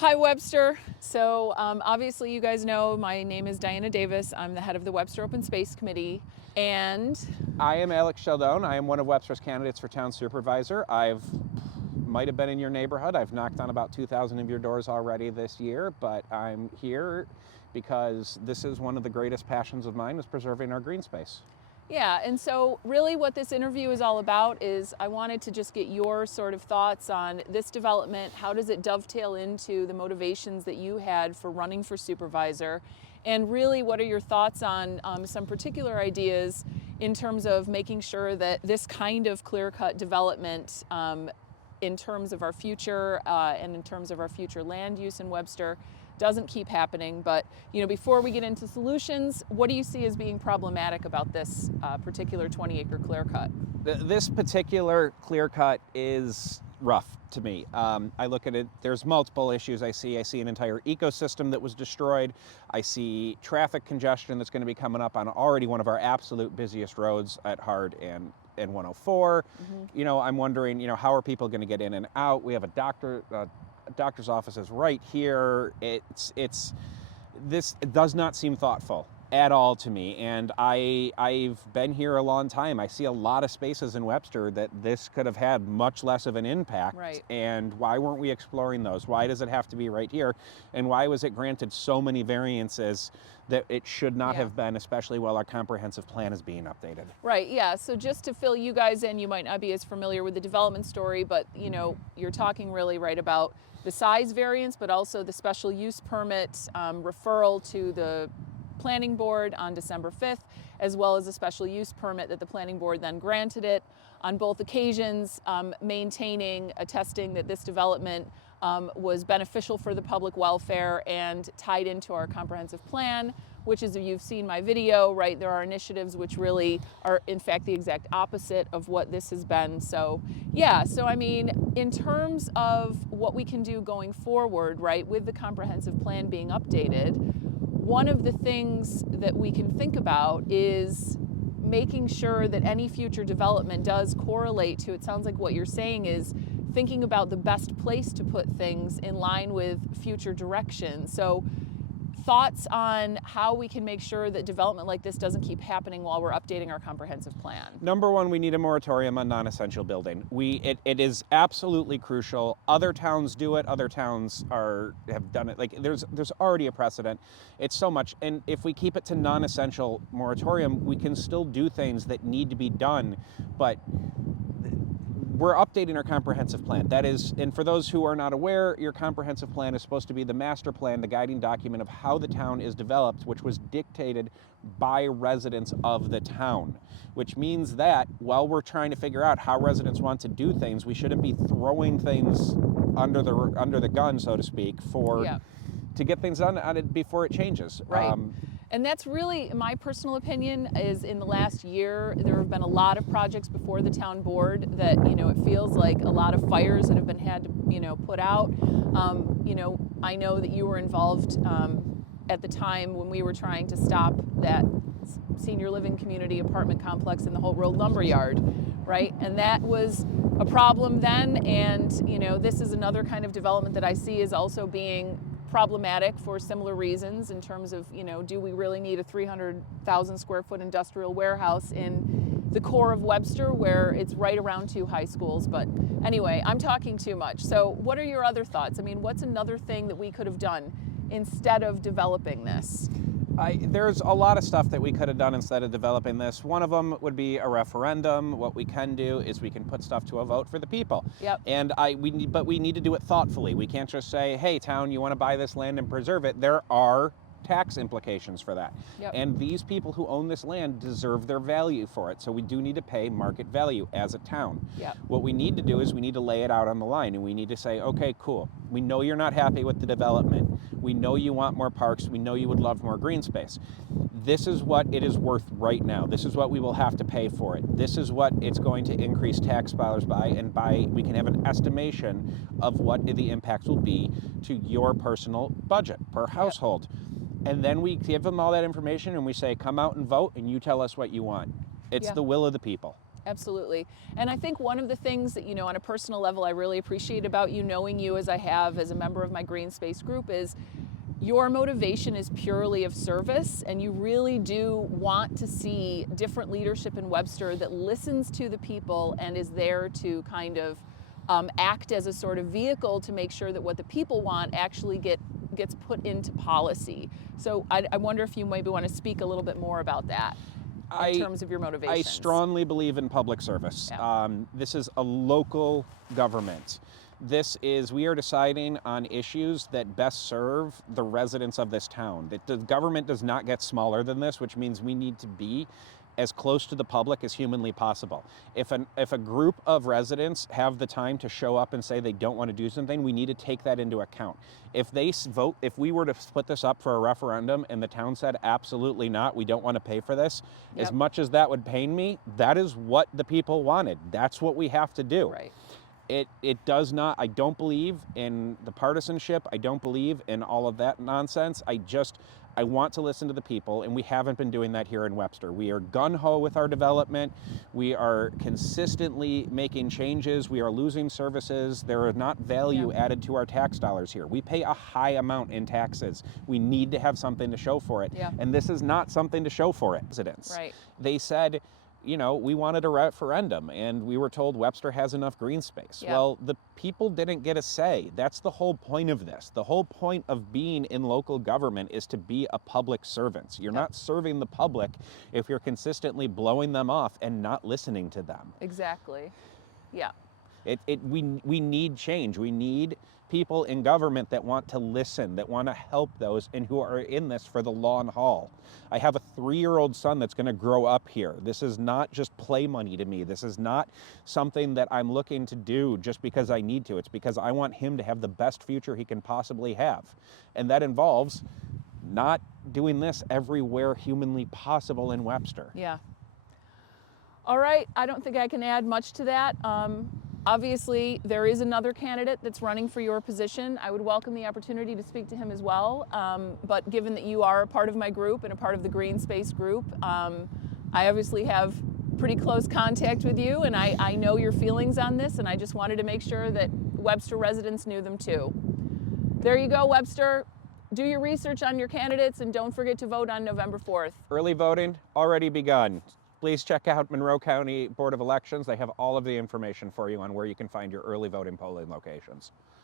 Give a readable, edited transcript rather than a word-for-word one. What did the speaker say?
Hi, Webster. So obviously you guys know my name is Diana Davis. I'm the head of the Webster Open Space Committee. And I am Alex Scialdone. I am one of Webster's candidates for town supervisor. Might have been in your neighborhood. I've knocked on about 2,000 of your doors already this year, but I'm here because this is one of the greatest passions of mine, is preserving our green space. yeah, and so really what this interview is all about is I wanted to just get your sort of thoughts on this development. How does it dovetail into the motivations that you had for running for supervisor? And really, what are your thoughts on some particular ideas in terms of making sure that this kind of clear-cut development in terms of our future and in terms of our future land use in Webster doesn't keep happening. But before we get into solutions, what do you see as being problematic about this particular 20-acre clear cut? This particular clear cut is rough to me. I look at it, there's multiple issues I see. I see an entire ecosystem that was destroyed. I see traffic congestion that's going to be coming up on already one of our absolute busiest roads at Hard and 104. I'm wondering, how are people going to get in and out? We have a doctor's office is right here. This does not seem thoughtful at all to me, and I've been here a long time. I see a lot of spaces in Webster that this could have had much less of an impact. Right. And why weren't we exploring those? Why does it have to be right here? And why was it granted so many variances that it should not have been, especially while our comprehensive plan is being updated? Right, yeah. So just to fill you guys in, you might not be as familiar with the development story, but you're talking really right about the size variance, but also the special use permit referral to the planning board on December 5th, as well as a special use permit that the planning board then granted it on both occasions, attesting that this development was beneficial for the public welfare and tied into our comprehensive plan, which is, if you've seen my video, right, there are initiatives which really are in fact the exact opposite of what this has been. So yeah, so I mean, in terms of what we can do going forward, right, with the comprehensive plan being updated, one of the things that we can think about is making sure that any future development does correlate to, it sounds like what you're saying is thinking about the best place to put things in line with future direction. So thoughts on how we can make sure that development like this doesn't keep happening while we're updating our comprehensive plan? Number one, we need a moratorium on non-essential building. It is absolutely crucial. Other towns do it. Other towns have done it. Like there's already a precedent. It's so much, and if we keep it to non-essential moratorium, we can still do things that need to be done, but we're updating our comprehensive plan. That is, and for those who are not aware, your comprehensive plan is supposed to be the master plan, the guiding document of how the town is developed, which was dictated by residents of the town. Which means that while we're trying to figure out how residents want to do things, we shouldn't be throwing things under the gun, so to speak, to get things done on it before it changes. Right. And that's really, my personal opinion, is in the last year, there have been a lot of projects before the town board that, it feels like a lot of fires that have been had to, put out. I know that you were involved at the time when we were trying to stop that senior living community apartment complex in the Whole Road Lumberyard, right? And that was a problem then, and, this is another kind of development that I see as also being problematic for similar reasons in terms of, do we really need a 300,000 square foot industrial warehouse in the core of Webster where it's right around two high schools? But anyway, I'm talking too much. So what are your other thoughts? I mean, what's another thing that we could have done instead of developing this? There's a lot of stuff that we could have done instead of developing this. One of them would be a referendum. What we can do is we can put stuff to a vote for the people. Yep. And we need to do it thoughtfully. We can't just say, hey, town, you want to buy this land and preserve it. There are tax implications for that. Yep. And these people who own this land deserve their value for it. So we do need to pay market value as a town. Yep. What we need to do is we need to lay it out on the line, and we need to say, okay, cool. We know you're not happy with the development. We know you want more parks. We know you would love more green space. This is what it is worth right now. This is what we will have to pay for it. This is what it's going to increase tax dollars by, and we can have an estimation of what the impacts will be to your personal budget per household. Yep. And then we give them all that information and we say, come out and vote, and you tell us what you want. It's the will of the people. Absolutely. And I think one of the things that, on a personal level, I really appreciate about you, knowing you as I have as a member of my green space group, is your motivation is purely of service, and you really do want to see different leadership in Webster that listens to the people and is there to kind of act as a sort of vehicle to make sure that what the people want actually gets put into policy. So I wonder if you maybe want to speak a little bit more about that in terms of your motivations. I strongly believe in public service. Yeah. This is a local government. We are deciding on issues that best serve the residents of this town. The government does not get smaller than this, which means we need to be as close to the public as humanly possible. If a group of residents have the time to show up and say they don't want to do something, we need to take that into account. If we were to put this up for a referendum and the town said absolutely not, we don't want to pay for this, Yep. as much as that would pain me, that is what the people wanted. That's what we have to do. Right. It does not, I don't believe in the partisanship. I don't believe in all of that nonsense. I want to listen to the people, and we haven't been doing that here in Webster. We are gung-ho with our development. We are consistently making changes. We are losing services. There is not value added to our tax dollars here. We pay a high amount in taxes. We need to have something to show for it. Yeah. And this is not something to show for it. Residents. Right. They said, we wanted a referendum, and we were told Webster has enough green space. Yeah. Well, the people didn't get a say. That's the whole point of this. The whole point of being in local government is to be a public servant. You're not serving the public if you're consistently blowing them off and not listening to them. Exactly. Yeah. We need change. We need people in government that want to listen, that want to help those, and who are in this for the long haul. I have a 3-year-old son that's going to grow up here. This is not just play money to me. This is not something that I'm looking to do just because I need to. It's because I want him to have the best future he can possibly have. And that involves not doing this everywhere humanly possible in Webster. Yeah. All right. I don't think I can add much to that. Obviously, there is another candidate that's running for your position. I would welcome the opportunity to speak to him as well. But given that you are a part of my group and a part of the Green Space group, I obviously have pretty close contact with you, and I know your feelings on this, and I just wanted to make sure that Webster residents knew them too. There you go, Webster. Do your research on your candidates, and don't forget to vote on November 4th. Early voting already begun. Please check out Monroe County Board of Elections. They have all of the information for you on where you can find your early voting polling locations.